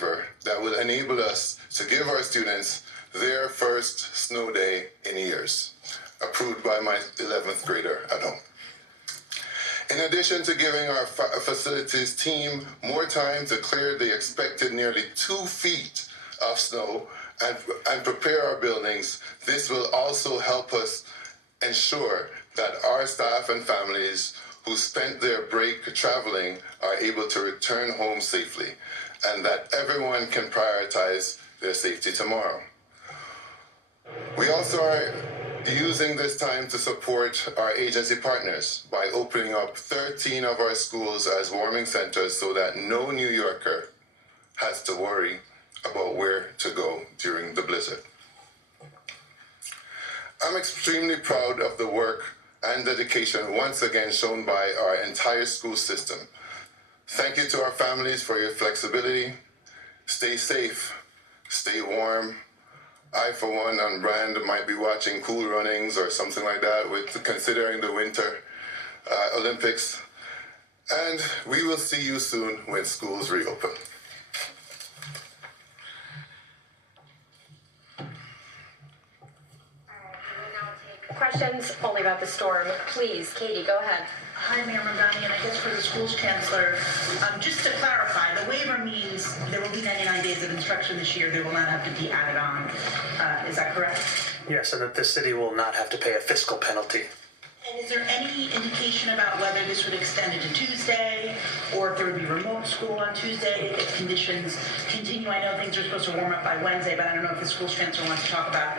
waiver that will enable us to give our students their first snow day in years, approved by my 11th grader at home. In addition to giving our facilities team more time to clear the expected nearly 2 feet of snow and prepare our buildings, this will also help us ensure that our staff and families who spent their break traveling are able to return home safely, and that everyone can prioritize their safety tomorrow. We also are using this time to support our agency partners by opening up 13 of our schools as warming centers so that no New Yorker has to worry about where to go during the blizzard. I'm extremely proud of the work and dedication once again shown by our entire school system. Thank you to our families for your flexibility. Stay safe, stay warm. I, for one, on brand, might be watching Cool Runnings or something like that, considering the Winter Olympics. And we will see you soon when schools reopen. Questions only about the storm. Please, Katie, go ahead. Hi, Mayor Mamdani, and I guess for the school's chancellor, just to clarify, the waiver means there will be 99 days of instruction this year. They will not have to be added on. Is that correct? Yes, and that the city will not have to pay a fiscal penalty. And is there any indication about whether this would extend into Tuesday, or if there would be remote school on Tuesday if conditions continue? I know things are supposed to warm up by Wednesday, but I don't know if the school's chancellor wants to talk about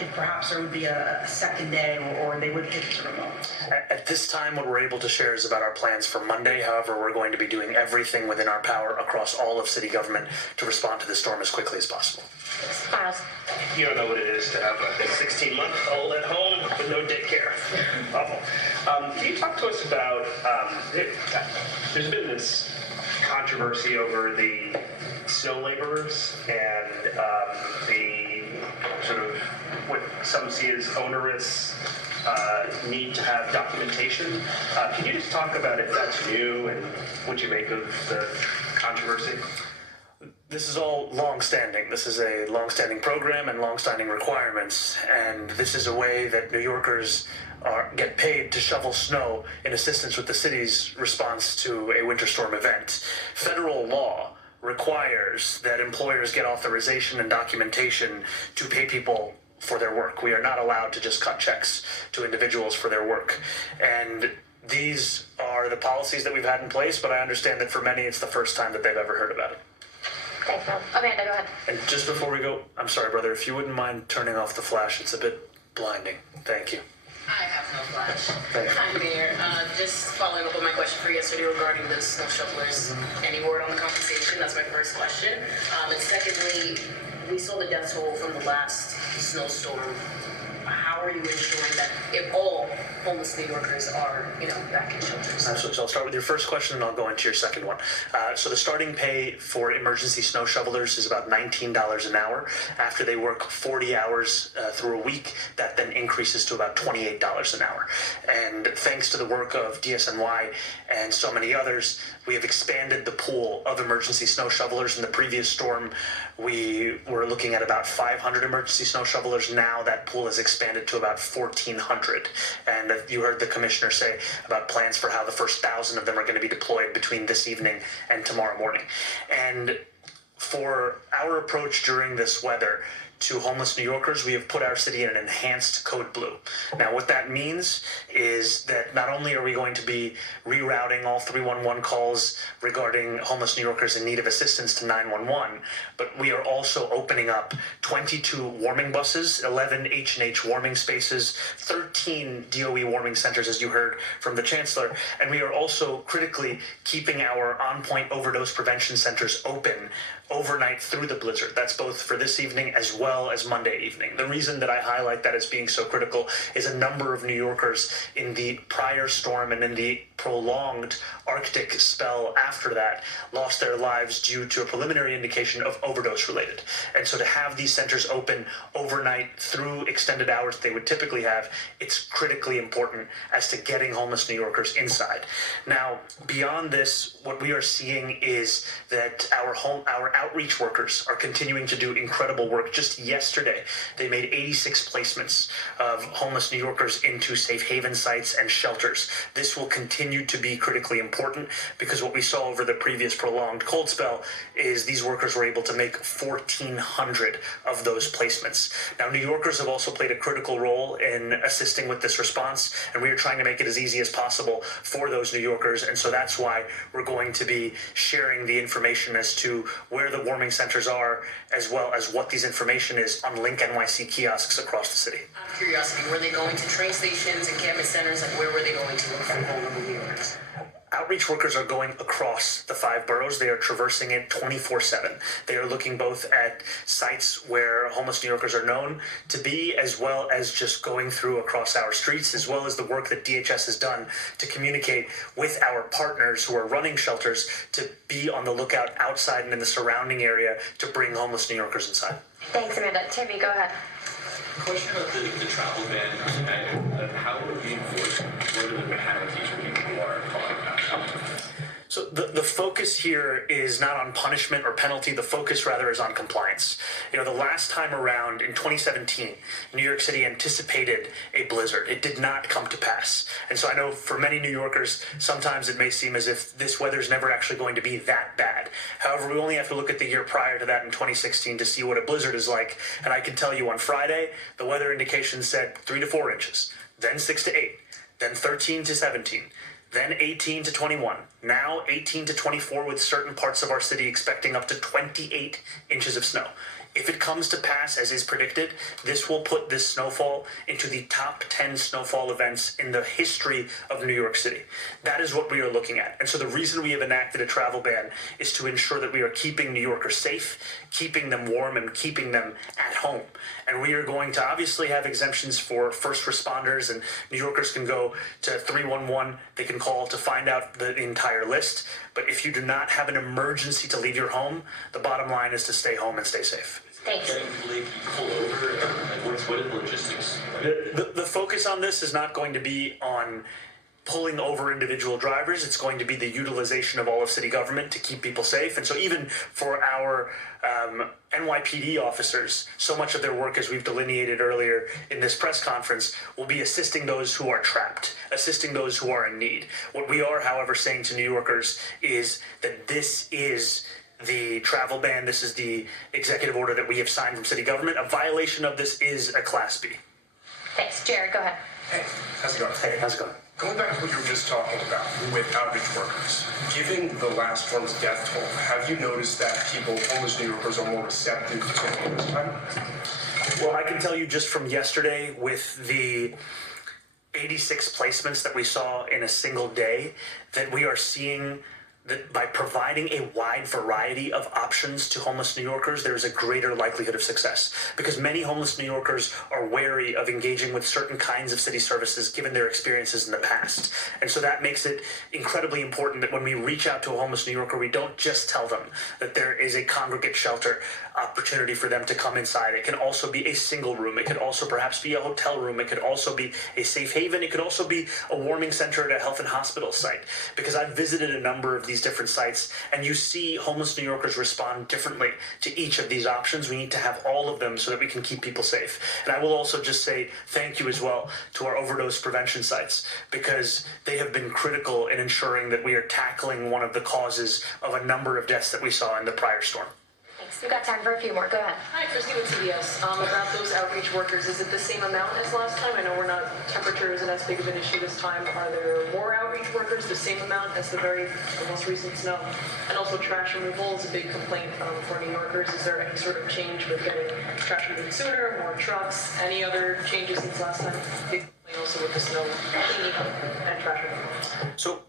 if perhaps there would be a second day or they would get to remote. At this time, what we're able to share is about our plans for Monday. However, we're going to be doing everything within our power across all of city government to respond to the storm as quickly as possible. Miles. You don't know what it is to have a 16-month-old at home with no daycare. Awful. Can you talk to us about, there's been this controversy over the snow laborers and the sort of what some see as onerous need to have documentation. Can you just talk about if that's new and what you make of the controversy? This is all long-standing. This is a long-standing program and long-standing requirements, and this is a way that New Yorkers get paid to shovel snow in assistance with the city's response to a winter storm event. Federal law requires that employers get authorization and documentation to pay people for their work. We are not allowed to just cut checks to individuals for their work. And these are the policies that we've had in place, but I understand that for many it's the first time that they've ever heard about it. Thanks, Miles. Amanda, go ahead. And just before we go, I'm sorry, brother, if you wouldn't mind turning off the flash, it's a bit blinding. Thank you. I have no flash. Thank you. Hi, Mayor. Just following up on my question for yesterday regarding the snow shovelers. Any word on the compensation? That's my first question. And secondly, we saw the death toll from the last snowstorm. How are you ensuring that if all homeless New Yorkers are, back in shelters? So I'll start with your first question and I'll go into your second one. So the starting pay for emergency snow shovelers is about $19 an hour. After they work 40 hours through a week, that then increases to about $28 an hour. And thanks to the work of DSNY and so many others, we have expanded the pool of emergency snow shovelers. In the previous storm, we were looking at about 500 emergency snow shovelers. Now that pool has expanded to about 1,400. And you heard the commissioner say about plans for how the first 1,000 of them are going to be deployed between this evening and tomorrow morning. And for our approach during this weather to homeless New Yorkers, we have put our city in an enhanced code blue. Now, what that means is that not only are we going to be rerouting all 311 calls regarding homeless New Yorkers in need of assistance to 911, but we are also opening up 22 warming buses, 11 H&H warming spaces, 13 DOE warming centers, as you heard from the Chancellor, and we are also critically keeping our on-point overdose prevention centers open overnight through the blizzard. That's both for this evening as well well as Monday evening. The reason that I highlight that as being so critical is a number of New Yorkers in the prior storm and in the prolonged Arctic spell after that lost their lives due to a preliminary indication of overdose related. And so to have these centers open overnight through extended hours they would typically have, it's critically important as to getting homeless New Yorkers inside. Now, beyond this, what we are seeing is that our outreach workers are continuing to do incredible work. Just yesterday, they made 86 placements of homeless New Yorkers into safe haven sites and shelters. This will continue to be critically important because what we saw over the previous prolonged cold spell is these workers were able to make 1,400 of those placements. Now, New Yorkers have also played a critical role in assisting with this response, and we are trying to make it as easy as possible for those New Yorkers, and so that's why we're going to be sharing the information as to where the warming centers are, as well as what these information is on Link NYC kiosks across the city. Out of curiosity, were they going to train stations, encampment centers? Like, where were they going to look for vulnerable New Yorkers? Outreach workers are going across the 5 boroughs. They are traversing it 24/7. They are looking both at sites where homeless New Yorkers are known to be, as well as just going through across our streets, as well as the work that DHS has done to communicate with our partners who are running shelters to be on the lookout outside and in the surrounding area to bring homeless New Yorkers inside. Thanks, Amanda. Timmy, go ahead. Question about the travel ban. How would we enforce it? What are the penalties for people who are calling out? So the focus here is not on punishment or penalty. The focus rather is on compliance. You know, the last time around in 2017, New York City anticipated a blizzard. It did not come to pass. And so I know for many New Yorkers, sometimes it may seem as if this weather is never actually going to be that bad. However, we only have to look at the year prior to that in 2016 to see what a blizzard is like. And I can tell you on Friday, the weather indication said 3 to 4 inches, then 6 to 8, then 13 to 17. Then 18 to 21, now 18 to 24 with certain parts of our city expecting up to 28 inches of snow. If it comes to pass as is predicted, this will put this snowfall into the top 10 snowfall events in the history of New York City. That is what we are looking at. And so the reason we have enacted a travel ban is to ensure that we are keeping New Yorkers safe, keeping them warm, and keeping them at home. And we are going to obviously have exemptions for first responders, and New Yorkers can go to 311, they can call to find out the entire list. But if you do not have an emergency to leave your home, the bottom line is to stay home and stay safe. Thanks. Getting people to pull over, what are the logistics? The focus on this is not going to be on pulling over individual drivers. It's going to be the utilization of all of city government to keep people safe. And so even for our NYPD officers, so much of their work, as we've delineated earlier in this press conference, will be assisting those who are trapped, assisting those who are in need. What we are, however, saying to New Yorkers is that this is the travel ban. This is the executive order that we have signed from city government. A violation of this is a Class B. Thanks. Jared, go ahead. Hey, how's it going? Hey, how's it going? Going back to what you were just talking about with outreach workers, given the last storm's death toll, have you noticed that homeless New Yorkers, are more receptive to this time? Well, I can tell you just from yesterday with the 86 placements that we saw in a single day that we are seeing that by providing a wide variety of options to homeless New Yorkers, there is a greater likelihood of success. Because many homeless New Yorkers are wary of engaging with certain kinds of city services given their experiences in the past. And so that makes it incredibly important that when we reach out to a homeless New Yorker, we don't just tell them that there is a congregate shelter opportunity for them to come inside. It can also be a single room. It could also perhaps be a hotel room. It could also be a safe haven. It could also be a warming center at a health and hospital site. Because I've visited a number of these different sites, and you see homeless New Yorkers respond differently to each of these options. We need to have all of them so that we can keep people safe. And I will also just say thank you as well to our overdose prevention sites, because they have been critical in ensuring that we are tackling one of the causes of a number of deaths that we saw in the prior storm. Thanks. We've got time for a few more. Go ahead. Hi, Christy with CBS. About those outreach workers, is it the same amount as last time? I know temperature isn't as big of an issue this time. Are there more outreach workers, the same amount as the most recent snow? And also trash removal is a big complaint for New Yorkers. Is there any sort of change with getting trash removed sooner, more trucks, any other changes since last time? Big complaint also with the snow cleaning and trash removal. So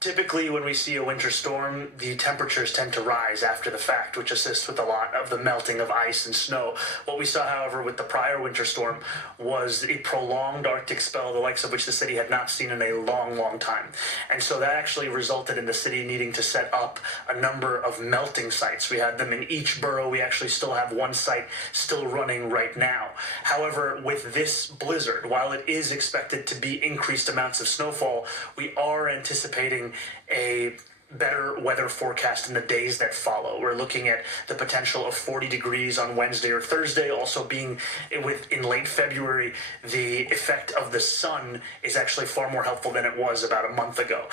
Typically, when we see a winter storm, the temperatures tend to rise after the fact, which assists with a lot of the melting of ice and snow. What we saw, however, with the prior winter storm was a prolonged Arctic spell, the likes of which the city had not seen in a long, long time. And so that actually resulted in the city needing to set up a number of melting sites. We had them in each borough. We actually still have one site still running right now. However, with this blizzard, while it is expected to be increased amounts of snowfall, we are anticipating a better weather forecast in the days that follow. We're looking at the potential of 40 degrees on Wednesday or Thursday. Also being in late February, the effect of the sun is actually far more helpful than it was about a month ago.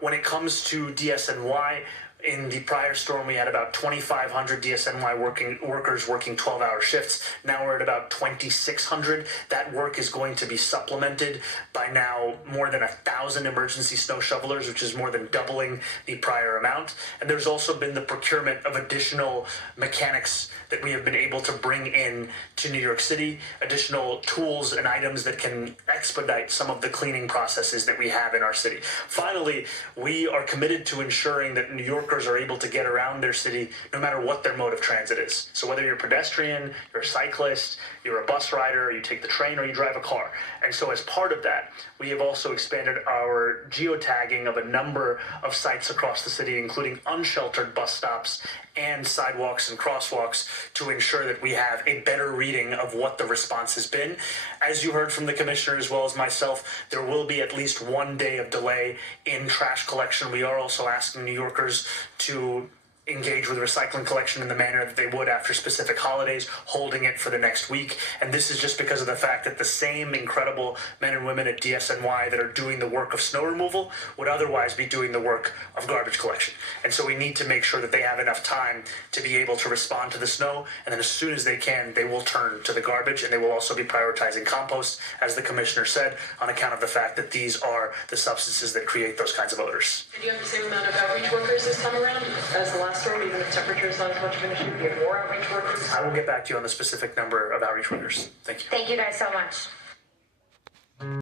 When it comes to DSNY, in the prior storm, we had about 2,500 DSNY workers working 12-hour shifts. Now we're at about 2,600. That work is going to be supplemented by now more than 1,000 emergency snow shovelers, which is more than doubling the prior amount. And there's also been the procurement of additional mechanics that we have been able to bring in to New York City, additional tools and items that can expedite some of the cleaning processes that we have in our city. Finally, we are committed to ensuring that New Yorkers are able to get around their city no matter what their mode of transit is. So whether you're a pedestrian, you're a cyclist, you're a bus rider, you take the train, or you drive a car. And so as part of that, we have also expanded our geotagging of a number of sites across the city, including unsheltered bus stops and sidewalks and crosswalks, to ensure that we have a better reading of what the response has been. As you heard from the commissioner as well as myself, there will be at least 1 day of delay in trash collection. We are also asking New Yorkers to engage with recycling collection in the manner that they would after specific holidays, holding it for the next week. And this is just because of the fact that the same incredible men and women at DSNY that are doing the work of snow removal would otherwise be doing the work of garbage collection. And so we need to make sure that they have enough time to be able to respond to the snow, and then as soon as they can, they will turn to the garbage, and they will also be prioritizing compost, as the commissioner said, on account of the fact that these are the substances that create those kinds of odors. Do you have the same amount of outreach workers this time around as the last storm, even if temperature is not as much of an issue? Do you have more outreach workers? I will get back to you on the specific number of outreach workers. Thank you. Thank you guys so much.